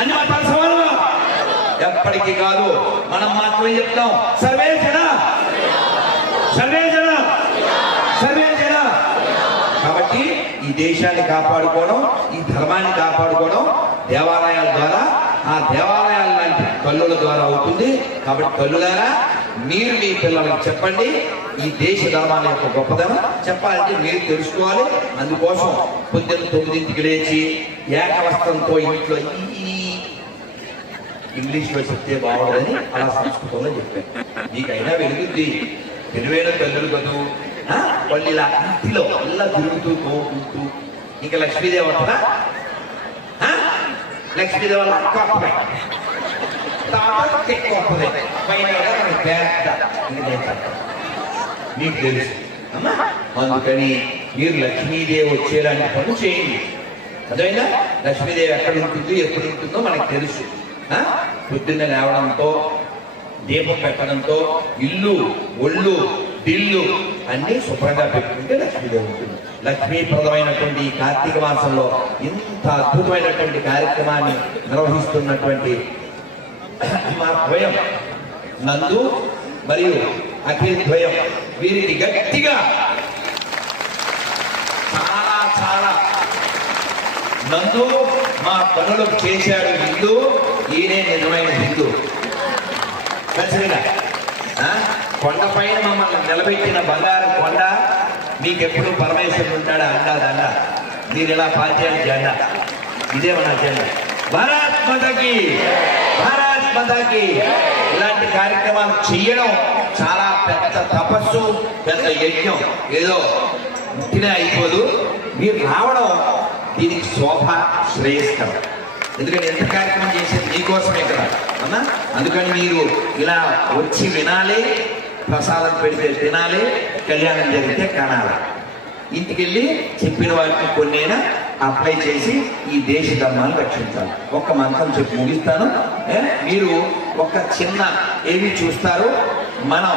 అన్ని మతాలు సమానమా? ఎప్పటికీ కాదు. మనం మాత్రమే చెప్తాం సర్వే జన సర్వే జన సర్వే జన. కాబట్టి ఈ దేశాన్ని కాపాడుకోవడం, ఈ ధర్మాన్ని కాపాడుకోవడం దేవాలయాల ద్వారా, ఆ దేవాలయాల లాంటి కల్లుల ద్వారా అవుతుంది. కాబట్టి కల్లులారా, మీరు మీ పిల్లలకు చెప్పండి ఈ దేశ ధర్మాల యొక్క గొప్పదనం. చెప్పాలంటే మీరు తెలుసుకోవాలి. అందుకోసం పొద్దున్న 9ంటికి లేచి ఏకవస్త్రంతో ఇంట్లో ఇంగ్లీష్లో చెప్తే బాగుండదని అలా సంస్కృతంలో చెప్పాను. మీకైనా వెలుగుద్ది. తెలివైన తల్లులు కదూ, వాళ్ళు ఇలా ఇంటిలో ఇలా తిరుగుతూ తోకుంటూ. ఇంకా లక్ష్మీదేవి అంటారా? లక్ష్మీదేవి వాళ్ళ గొప్పదే, గొప్పదే, పైన మీకు తెలుసు అమ్మా. అందుకని మీరు లక్ష్మీదేవి వచ్చేలాంటి పనులు చేయండి. అదైనా లక్ష్మీదేవి ఎక్కడ ఉంటుందో ఎప్పుడు ఉంటుందో మనకు తెలుసు. పొద్దున్న లేవడంతో, దీపం పెట్టడంతో, ఇల్లు ఒళ్ళు దిల్లు అన్ని శుభ్రంగా పెట్టుకుంటే లక్ష్మీదేవి ఉంటుంది. లక్ష్మీప్రదమైనటువంటి ఈ కార్తీక మాసంలో ఇంత అద్భుతమైనటువంటి కార్యక్రమాన్ని నిర్వహిస్తున్నటువంటి మా ద్వయం నందు మరియు అఖిల్ ద్వయం, వీరికి గట్టిగా చాలా చాలా నందు మా పనులు చేశాడు హిందూ, ఈయనే నిజమైన హిందూ. ఖచ్చితంగా కొండపైన మమ్మల్ని నిలబెట్టిన బంగారు కొండ, మీకెప్పుడు పరమేశ్వరుడు ఉంటాడా? అండా దండ. మీరు ఇలా పాల్చేయాలి జెండా. ఇదే మన జెండా. భారత్ మాతాకి, భారత్ మాతాకి. ఇలాంటి కార్యక్రమాలు చెయ్యడం చాలా పెద్ద తపస్సు, పెద్ద యజ్ఞం. ఏదో ముట్టినే అయిపోదు. మీరు రావడం దీనికి శోభ, శ్రేయస్కరం. ఎందుకంటే ఎంత కార్యక్రమం చేసేది మీకోసమే కదా అన్నా. అందుకని మీరు ఇలా వచ్చి వినాలి, ప్రసాదం పెడితే తినాలి, కళ్యాణం జరిగితే కనాలి. ఇంటికి వెళ్ళి చెప్పిన వాటిని కొన్నైనా అప్లై చేసి ఈ దేశ ధర్మాన్ని రక్షించాలి. ఒక్క మంత్రం చెప్పి ముగిస్తాను. మీరు ఒక చిన్న ఏవి చూస్తారు. మనం